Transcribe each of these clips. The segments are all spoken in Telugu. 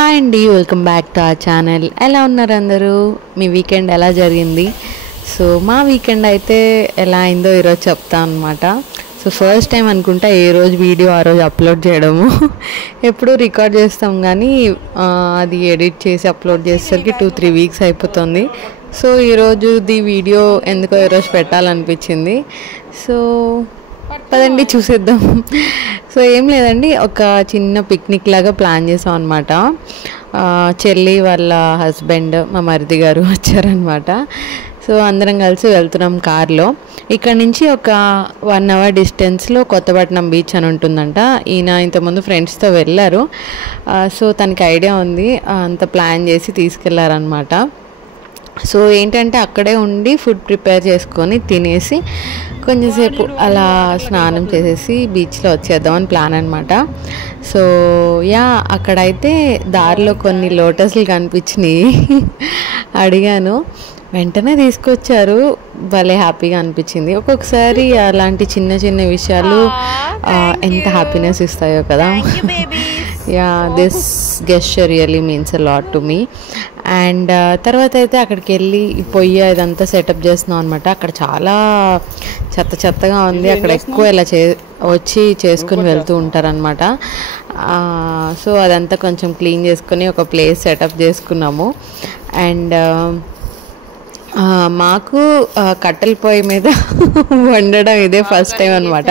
హాయ్ అండి, welcome back to our channel. ఎలా ఉన్నారు అందరూ? మీ వీకెండ్ ఎలా జరిగింది? సో మా వీకెండ్ అయితే ఎలా అయిందో ఈరోజు చెప్తాను అనమాట. సో ఫస్ట్ టైం అనుకుంటా ఏ రోజు వీడియో ఆ రోజు అప్లోడ్ చేయడము. ఎప్పుడు రికార్డ్ చేస్తాం కానీ అది ఎడిట్ చేసి అప్లోడ్ చేసేసరికి 2-3 వీక్స్ అయిపోతుంది. సో ఈరోజుది వీడియో ఎందుకో ఈరోజు పెట్టాలనిపించింది. సో పదండి చూసేద్దాం. సో ఏం లేదండి, ఒక చిన్న పిక్నిక్ లాగా ప్లాన్ చేసాం అనమాట. చెల్లి వాళ్ళ హస్బెండ్ మా మరిది గారు వచ్చారనమాట. సో అందరం కలిసి వెళ్తున్నాం కార్లో. ఇక్కడ నుంచి ఒక 1 అవర్ డిస్టెన్స్లో కొత్తపట్నం బీచ్ అని ఉంటుందంట. ఈయన ఇంతకుముందు ఫ్రెండ్స్తో వెళ్ళారు. సో తనకి ఐడియా ఉంది, అంత ప్లాన్ చేసి తీసుకెళ్లారనమాట. సో ఏంటంటే అక్కడే ఉండి ఫుడ్ ప్రిపేర్ చేసుకొని తినేసి కొంచెంసేపు అలా స్నానం చేసేసి బీచ్లో వచ్చేద్దామని ప్లాన్ అనమాట. సో అక్కడైతే దారిలో కొన్ని లోటస్లు కనిపించినాయి. అడిగాను, వెంటనే తీసుకొచ్చారు. భలే హ్యాపీగా అనిపించింది. ఒక్కొక్కసారి అలాంటి చిన్న చిన్న విషయాలు ఎంత హ్యాపీనెస్ ఇస్తాయో కదా. This gesture really means a lot to me. And తర్వాత అయితే అక్కడికి వెళ్ళి పొయ్యి ఇదంతా సెటప్ చేస్తున్నాం అనమాట. అక్కడ చాలా చెత్తగా ఉంది. అక్కడ ఎక్కువ ఇలా వచ్చి చేసుకుని వెళ్తూ ఉంటారనమాట. సో అదంతా కొంచెం క్లీన్ చేసుకుని ఒక ప్లేస్ సెటప్ చేసుకున్నాము. అండ్ మాకు కట్టెల పొయ్యి మీద వండడం ఇదే ఫస్ట్ టైం అనమాట.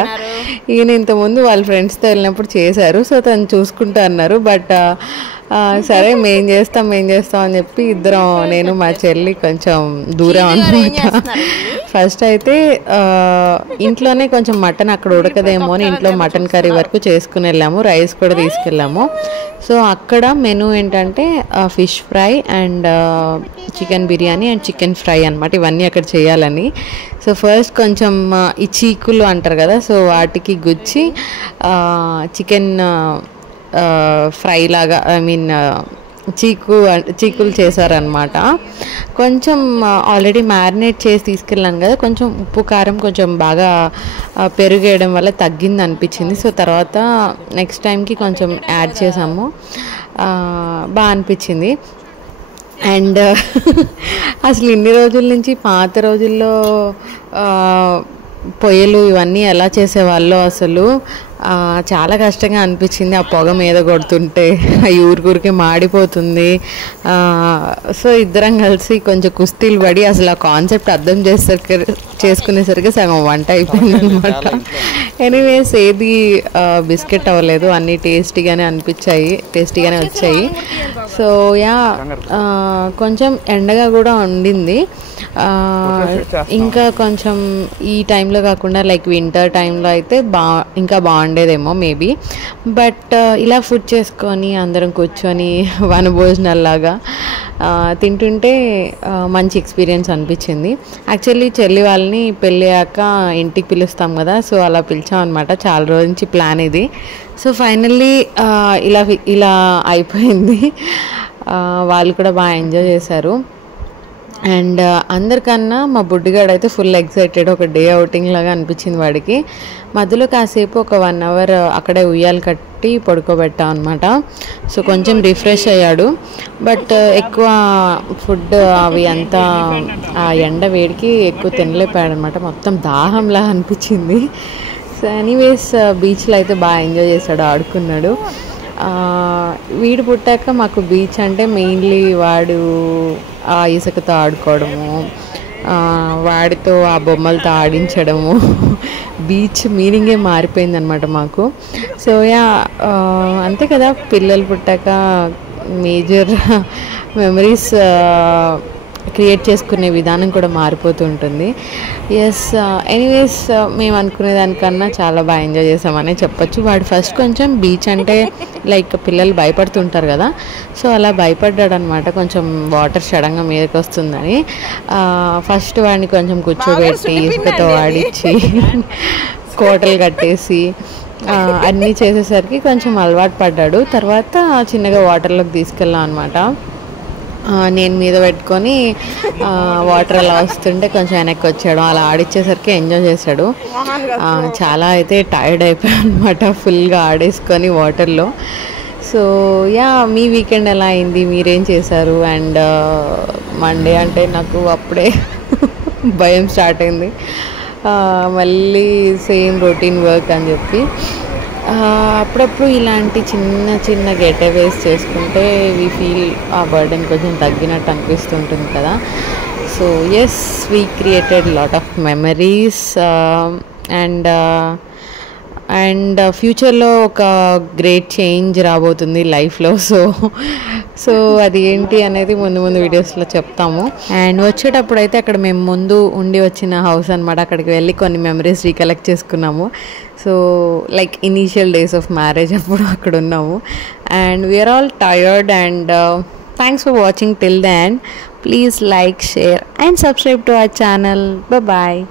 ఈయన ఇంతకుముందు వాళ్ళ ఫ్రెండ్స్తో వెళ్ళినప్పుడు చేశారు. సో తను చూసుకుంటా అన్నారు. బట్ సరే మేం చేస్తాం అని చెప్పి ఇద్దరం, నేను మా చెల్లి కొంచెం దూరం అనమాట. ఫస్ట్ అయితే ఇంట్లోనే కొంచెం మటన్ అక్కడ ఉడకదేమో అని ఇంట్లో మటన్ కర్రీ వరకు చేసుకుని వెళ్ళాము. రైస్ కూడా తీసుకెళ్ళాము. సో అక్కడ మెనూ ఏంటంటే fish fry and chicken biryani and chicken fry అనమాట. ఇవన్నీ అక్కడ చేయాలని. సో ఫస్ట్ కొంచెం ఈ చీకులు అంటారు కదా, సో వాటికి గుచ్చి చికెన్ ఫ్రై లాగా, చీకులు చేశారనమాట. కొంచెం ఆల్రెడీ మ్యారినేట్ చేసి తీసుకెళ్ళాను కదా, కొంచెం ఉప్పు కారం కొంచెం బాగా పెరుగేయడం వల్ల తగ్గింది అనిపించింది. సో తర్వాత నెక్స్ట్ టైంకి కొంచెం యాడ్ చేసాము, బాగా అనిపించింది. అండ్ అసలు ఇన్ని రోజుల నుంచి పాత రోజుల్లో పొయ్యలు ఇవన్నీ ఎలా చేసేవాళ్ళో అసలు చాలా కష్టంగా అనిపించింది. ఆ పొగ మీద కొడుతుంటే ఊరికి మాడిపోతుంది. సో ఇద్దరం కలిసి కొంచెం కుస్తీలు పడి అసలు ఆ కాన్సెప్ట్ అర్థం చేసుకునేసరికి సగం వంట అయిపోయింది అనమాట. ఎనీవేస్ ఏది బిస్కెట్ అవ్వలేదు, అన్నీ టేస్టీగానే వచ్చాయి. సో కొంచెం ఎండగా కూడా ఉండింది. ఇంకా కొంచెం ఈ టైంలో కాకుండా లైక్ వింటర్ టైంలో అయితే ఇంకా బాగుండేదేమో మేబీ. బట్ ఇలా ఫుడ్ చేసుకొని అందరం కూర్చొని వనభోజనాల్లాగా తింటుంటే మంచి ఎక్స్పీరియన్స్ అనిపించింది. యాక్చువల్లీ చెల్లి వాళ్ళని పెళ్ళయ్యాక ఇంటికి పిలుస్తాం కదా, సో అలా పిలిచాం అనమాట. చాలా రోజు నుంచి ప్లాన్ ఇది. సో ఫైనల్లీ ఇలా అయిపోయింది. వాళ్ళు కూడా బాగా ఎంజాయ్ చేశారు. అండ్ అందరికన్నా మా బుడ్డిగాడు అయితే ఫుల్ ఎక్సైటెడ్. ఒక డే అవుటింగ్ లాగా అనిపించింది వాడికి. మధ్యలో కాసేపు ఒక 1 అవర్ అక్కడే ఉయ్యాలు కట్టి పడుకోబెట్టాం అనమాట. సో కొంచెం రిఫ్రెష్ అయ్యాడు. బట్ ఎక్కువ ఫుడ్ అవి అంతా ఆ ఎండ వేడికి ఎక్కువ తినలేపాడు అనమాట. మొత్తం దాహంలా అనిపించింది. సో ఎనీవేస్ బీచ్లో అయితే బాగా ఎంజాయ్ చేశాడు, ఆడుకున్నాడు. వీడు పుట్టాక మాకు బీచ్ అంటే మెయిన్లీ వాడు ఆ ఇసుకతో ఆడుకోవడము, వాడితో ఆ బొమ్మలతో ఆడించడము, బీచ్ మీనింగే మారిపోయిందనమాట మాకు. సో అంతే కదా, పిల్లలు పుట్టాక మేజర్ మెమరీస్ క్రియేట్ చేసుకునే విధానం కూడా మారిపోతూ ఉంటుంది. ఎనీవేస్ మేము అనుకునే దానికన్నా చాలా బాగా ఎంజాయ్ చేసామనే చెప్పొచ్చు. వాడు ఫస్ట్ కొంచెం బీచ్ అంటే లైక్ పిల్లలు భయపడుతుంటారు కదా, సో అలా భయపడ్డాడు అనమాట. కొంచెం వాటర్ సడన్గా మీదకి వస్తుందని ఫస్ట్ వాడిని కొంచెం కూర్చోబెట్టి ఇసుకతో ఆడిచ్చి కోటలు కట్టేసి అన్నీ చేసేసరికి కొంచెం అలవాటు పడ్డాడు. తర్వాత చిన్నగా వాటర్లోకి తీసుకెళ్ళాం అనమాట. నేను మీద పెట్టుకొని వాటర్ అలా వస్తుంటే కొంచెం వెనక్కి వచ్చాడు. అలా ఆడిచ్చేసరికి ఎంజాయ్ చేశాడు. చాలా అయితే టైర్డ్ అయిపోయాడు అనమాట, ఫుల్గా ఆడేసుకొని వాటర్లో. సో యా, మీ వీకెండ్ ఎలా అయింది, మీరేం చేశారు? అండ్ మండే అంటే నాకు అప్పుడే భయం స్టార్ట్ అయింది, మళ్ళీ సేమ్ రొటీన్ వర్క్ అని చెప్పి. అప్పుడప్పుడు ఇలాంటి చిన్న చిన్న గెట్ అవేస్ చేసుకుంటే వీ ఫీల్ ఆ బర్డెన్ కొంచెం తగ్గినట్టు అనిపిస్తుంటుంది కదా. So yes, we created lot of memories and ఫ్యూచర్లో ఒక గ్రేట్ చేంజ్ రాబోతుంది లైఫ్లో. సో అది ఏంటి అనేది ముందు ముందు వీడియోస్లో చెప్తాము. అండ్ వచ్చేటప్పుడు అయితే అక్కడ మేము ముందు ఉండి వచ్చిన హౌస్ అనమాట, అక్కడికి వెళ్ళి కొన్ని మెమరీస్ రీకలెక్ట్ చేసుకున్నాము. So like initial days of marriage అప్పుడు అక్కడ ఉన్నాము. And we are all tired and thanks for watching till then. Please like, share and subscribe to our channel. Bye.